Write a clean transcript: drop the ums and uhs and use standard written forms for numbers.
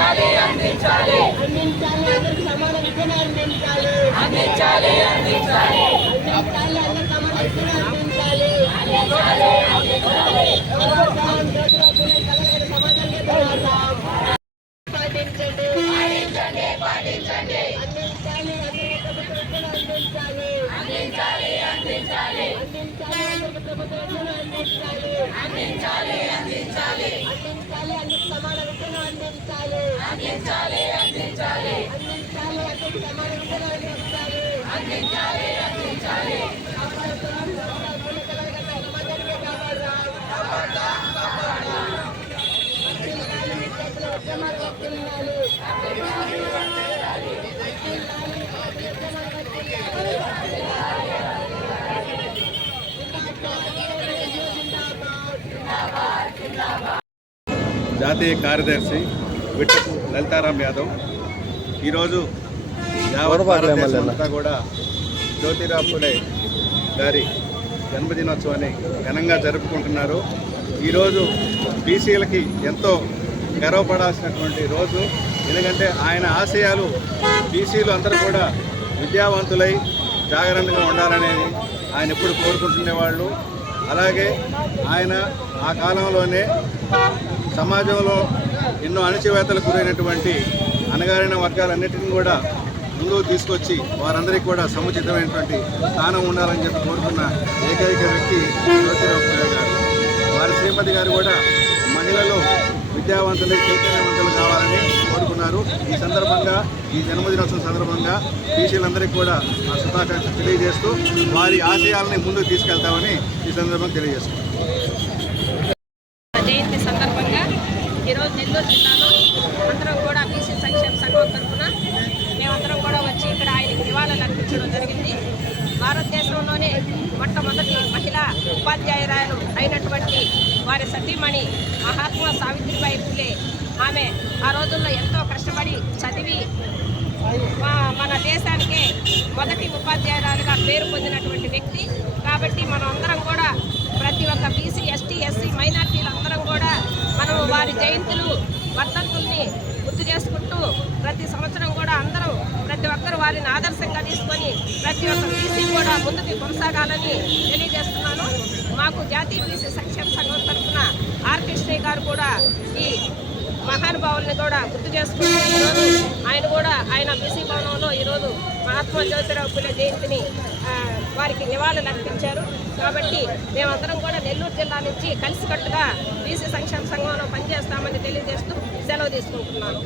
అందించాలి అందించాలి అందించాలి అందరికి సమాన విద్యను అందించాలి అందించాలి అందించాలి అందించాలి అందరికి సమాన విద్యను అందించాలి సమాజానికి పాటించండి పాటించండి అందించాలి అందరికి ప్రభుత్వ విద్యను అందించాలి అందించాలి అందించాలి అందించాలి అందరికి ప్రభుత్వ విద్యను అందించాలి అందించాలి అందించాలి అందించాలి అందరికి సమాన విద్యను అందించాలి అందించాలి అందించాలి అందించాలి అందరికి సమాన విద్యను అందించాలి అందించాలి అందించాలి సమాజానికి కాపాడదాం ఉద్యమాలు వస్తున్నాయి జాతీయ కార్యదర్శి విట్టపు లలితారాం యాదవ్ ఈరోజు యావత్ భారతదేశం అంతా కూడా జ్యోతిరావు ఫులే గారి జన్మదినోత్సవాన్ని ఘనంగా జరుపుకుంటున్నారు. ఈరోజు బీసీలకి ఎంతో గర్వపడాల్సినటువంటి రోజు. ఎందుకంటే ఆయన ఆశయాలు బీసీలు అందరూ కూడా విద్యావంతులై జాగరణంగా ఉండాలనేది ఆయన ఎప్పుడు కోరుకుంటుండేవాళ్ళు. అలాగే ఆయన ఆ కాలంలోనే సమాజంలో ఎన్నో అణచివేతలకు గురైనటువంటి అణగారిన వర్గాలన్నింటినీ కూడా ముందుకు తీసుకొచ్చి వారందరికీ కూడా సముచితమైనటువంటి స్థానం ఉండాలని చెప్పి కోరుకున్న ఏకైక వ్యక్తి జ్యోతిరావు ఫులే గారు. వారి శ్రీమతి గారు కూడా మహిళలు విద్యావంతులు చైతన్యవంతులు కావాలని కోరుకున్నారు. ఈ సందర్భంగా ఈ జన్మదినోత్సవం సందర్భంగా బీసీలందరికీ కూడా ఆ శుభాకాంక్షలు తెలియజేస్తూ వారి ఆశయాలని ముందుకు తీసుకెళ్తామని ఈ సందర్భంగా తెలియజేస్తున్నాం. జయంతి సందర్భంగా ఈరోజు నెల్లూరు జిల్లాలో అందరం కూడా బీసీ సంక్షేమ సంఘం తరఫున మేమందరం కూడా వచ్చి ఇక్కడ ఆయనకి నివాళులు అర్పించడం జరిగింది. భారతదేశంలోనే మొట్టమొదటి మహిళా ఉపాధ్యాయురాలు అయినటువంటి వారి సతీమణి మహాత్మా సావిత్రిబాయి ఫులే ఆమె ఆ రోజుల్లో ఎంతో కష్టపడి చదివి మన దేశానికే మొదటి ఉపాధ్యాయురాలుగా పేరు పొందినటువంటి వ్యక్తి. కాబట్టి మనం అందరం కూడా ప్రతి ఒక్క బీసీ ఎస్టీ ఎస్సీ మైనార్టీలందరం కూడా మనం వారి జయంతులు వర్ధంతుల్ని గుర్తు చేసుకుంటూ ప్రతి సంవత్సరం కూడా అందరం ప్రతి ఒక్కరు వారిని ఆదర్శంగా తీసుకొని ప్రతి ఒక్క బీసీ కూడా ముందుకు కొనసాగాలని తెలియజేస్తున్నాను. మాకు జాతీయ బీసీ సంక్షేమ సంఘం తరఫున ఆర్ కృష్ణయ్య గారు కూడా ఈ మహానుభావుల్ని కూడా గుర్తు చేసుకుంటూ ఈరోజు ఆయన బీసీ భవనంలో ఈరోజు మహాత్మా జ్యోతిరావు ఫులే జయంతిని వారికి నివాళులు అర్పించారు. కాబట్టి మేమందరం కూడా నెల్లూరు జిల్లా నుంచి కలిసికట్టుగా బీసీ సంక్షేమ సంఘంలో పనిచేస్తామని తెలియజేస్తూ సెలవు తీసుకుంటున్నాను.